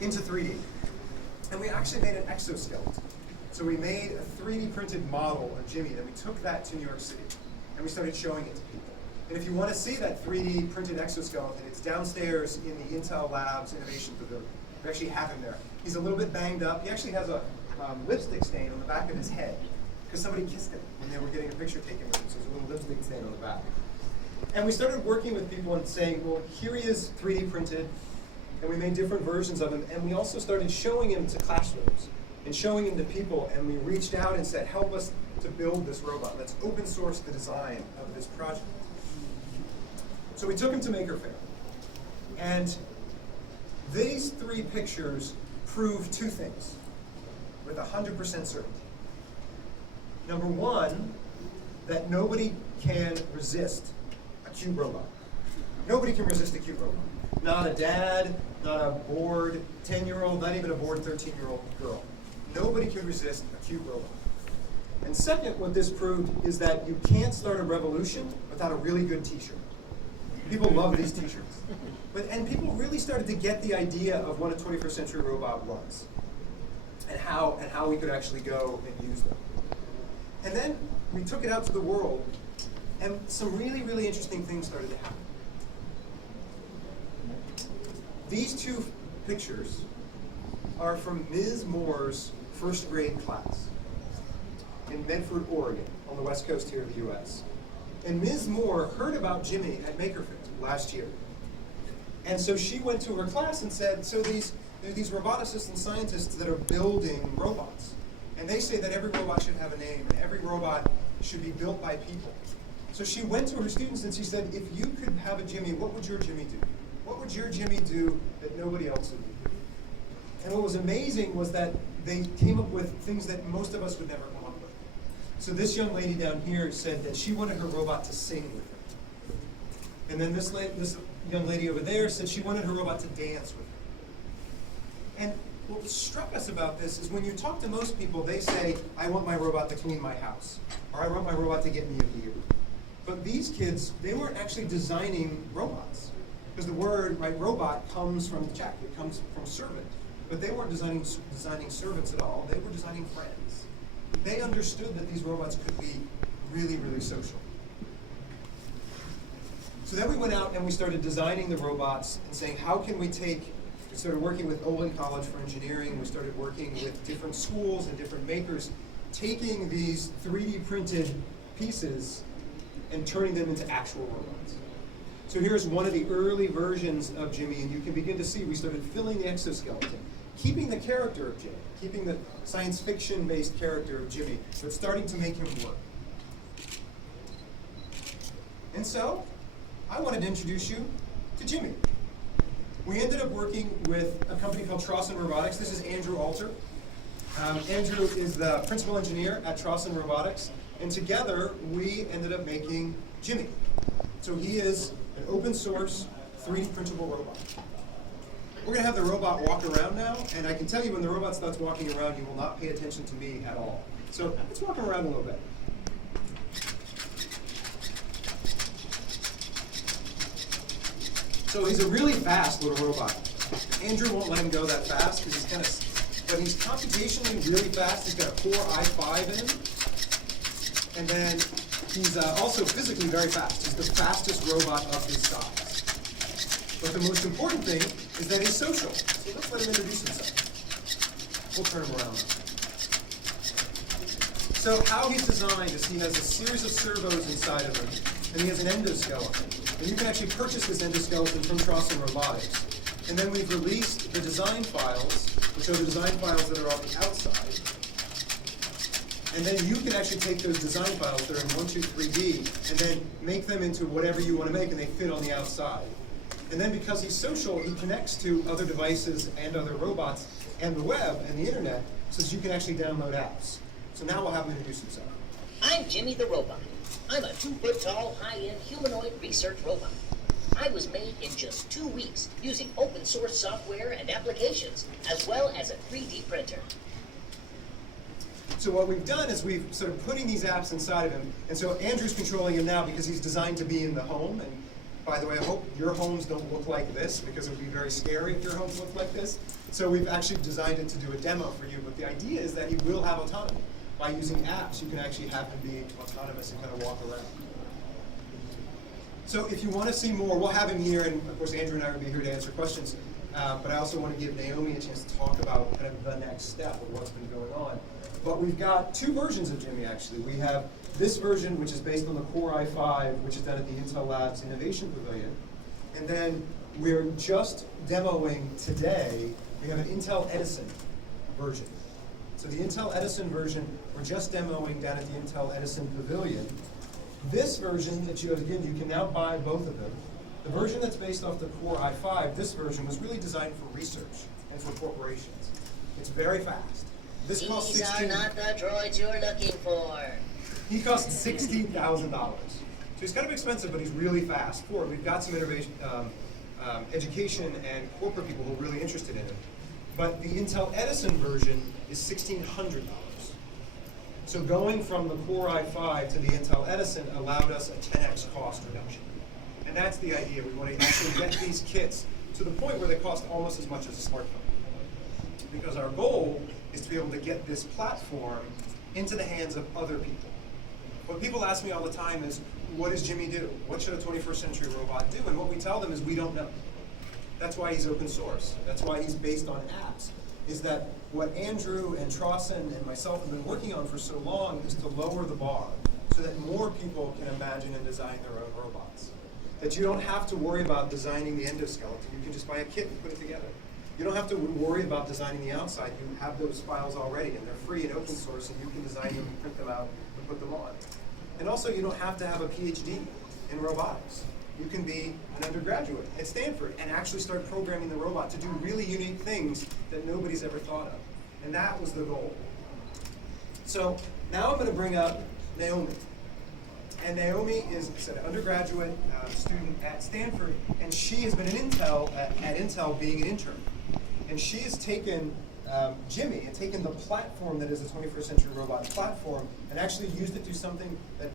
into 3D. And we actually made an exoskeleton. So we made a 3D printed model of Jimmy, and we took that to New York City, and we started showing it to people. And if you want to see that 3D printed exoskeleton, it's downstairs in the Intel Labs Innovation Pavilion. We actually have him there. He's a little bit banged up. He actually has a lipstick stain on the back of his head because somebody kissed him when they were getting a picture taken with him, so there's a little lipstick stain on the back. And we started working with people and saying, well, here he is 3D printed, and we made different versions of him, and we also started showing him to classrooms and showing him to people, and we reached out and said, help us to build this robot. Let's open source the design of this project. So we took him to Maker Faire, and these 3 pictures prove 2 things with 100% certainty. Number 1, that nobody can resist a cute robot. Nobody can resist a cute robot. Not a dad, not a bored 10-year-old, not even a bored 13-year-old girl. Nobody can resist a cute robot. And second, what this proved is that you can't start a revolution without a really good t-shirt. People love these t-shirts. And people really started to get the idea of what a 21st century robot was and how we could actually go and use them. And then we took it out to the world, and some really, really interesting things started to happen. These 2 pictures are from Ms. Moore's 1st grade class in Medford, Oregon, on the west coast here of the US. And Ms. Moore heard about Jimmy at Maker Faire last year. And so she went to her class and said, so there are these roboticists and scientists that are building robots. And they say that every robot should have a name, and every robot should be built by people. So she went to her students and she said, if you could have a Jimmy, what would your Jimmy do? What would your Jimmy do that nobody else would do? And what was amazing was that they came up with things that most of us would never come up with. So this young lady down here said that she wanted her robot to sing with her. And then this young lady over there said she wanted her robot to dance with her. And what struck us about this is when you talk to most people, they say, I want my robot to clean my house, or I want my robot to get me a beer. But these kids, they weren't actually designing robots. Because the word, robot comes from Czech, it comes from servant. But they weren't designing servants at all, they were designing friends. They understood that these robots could be really, really social. So then we went out and we started designing the robots and saying, how can we we started working with Olin College for Engineering, we started working with different schools and different makers, taking these 3D printed pieces and turning them into actual robots. So here's one of the early versions of Jimmy, and you can begin to see we started filling the exoskeleton, keeping the character of Jimmy, keeping the science fiction-based character of Jimmy, but starting to make him work. And so, I wanted to introduce you to Jimmy. We ended up working with a company called Trosson Robotics. This is Andrew Alter. Andrew is the principal engineer at Trosson Robotics, and together we ended up making Jimmy. So he is an open source 3D printable robot. We're going to have the robot walk around now, and I can tell you when the robot starts walking around, you will not pay attention to me at all. So let's walk him around a little bit. So he's a really fast little robot. Andrew won't let him go that fast because but he's computationally really fast. He's got a Core i5 in him. And then he's also physically very fast. He's the fastest robot of his size. But the most important thing is that he's social. So let's let him introduce himself. We'll turn him around. So how he's designed is he has a series of servos inside of him, and he has an endoskeleton. And you can actually purchase this endoskeleton from Trosson Robotics. And then we've released the design files, which are the design files that are on the outside. And then you can actually take those design files that are in 123D and then make them into whatever you want to make, and they fit on the outside. And then because he's social, he connects to other devices and other robots and the web and the internet, so that you can actually download apps. So now we'll have him introduce himself. I'm Jimmy the Robot. I'm a 2-foot-tall, high-end humanoid research robot. I was made in just 2 weeks using open source software and applications, as well as a 3D printer. So what we've done is we've sort of putting these apps inside of him, and so Andrew's controlling him now because he's designed to be in the home, By the way, I hope your homes don't look like this, because it would be very scary if your homes looked like this. So we've actually designed it to do a demo for you, but the idea is that he will have autonomy. By using apps, you can actually have him be autonomous and kind of walk around. So if you want to see more, we'll have him here, and of course Andrew and I will be here to answer questions. But I also want to give Naomi a chance to talk about kind of the next step of what's been going on. But we've got two versions of Jimmy, actually. We have this version, which is based on the Core i5, which is done at the Intel Labs Innovation Pavilion. And then we're just demoing today, we have an Intel Edison version. So the Intel Edison version, we're just demoing down at the Intel Edison Pavilion. This version that you have, again, you can now buy both of them. The version that's based off the Core i5, this version was really designed for research and for corporations. It's very fast. This costs These are not the droids you're looking for. He costs $16,000. So he's kind of expensive, but he's really fast. We've got some innovation, education and corporate people who are really interested in it. But the Intel Edison version is $1,600. So going from the Core i5 to the Intel Edison allowed us a 10x cost reduction. And that's the idea. We want to actually get these kits to the point where they cost almost as much as a smartphone. Because our goal is to be able to get this platform into the hands of other people. What people ask me all the time is, what does Jimmy do? What should a 21st century robot do? And what we tell them is, we don't know. That's why he's open source. That's why he's based on apps. Is that what Andrew and Trauson and myself have been working on for so long is to lower the bar so that more people can imagine and design their own robots. That you don't have to worry about designing the endoskeleton. You can just buy a kit and put it together. You don't have to worry about designing the outside. You have those files already, and they're free and open source, and you can design them and print them out and put them on. And also, you don't have to have a PhD in robotics. You can be an undergraduate at Stanford and actually start programming the robot to do really unique things that nobody's ever thought of. And that was the goal. So now I'm going to bring up Naomi. And Naomi is, like I said, an undergraduate student at Stanford, and she has been at Intel being an intern. And she has taken Jimmy and taken the platform that is a 21st century robot platform and actually used it to something that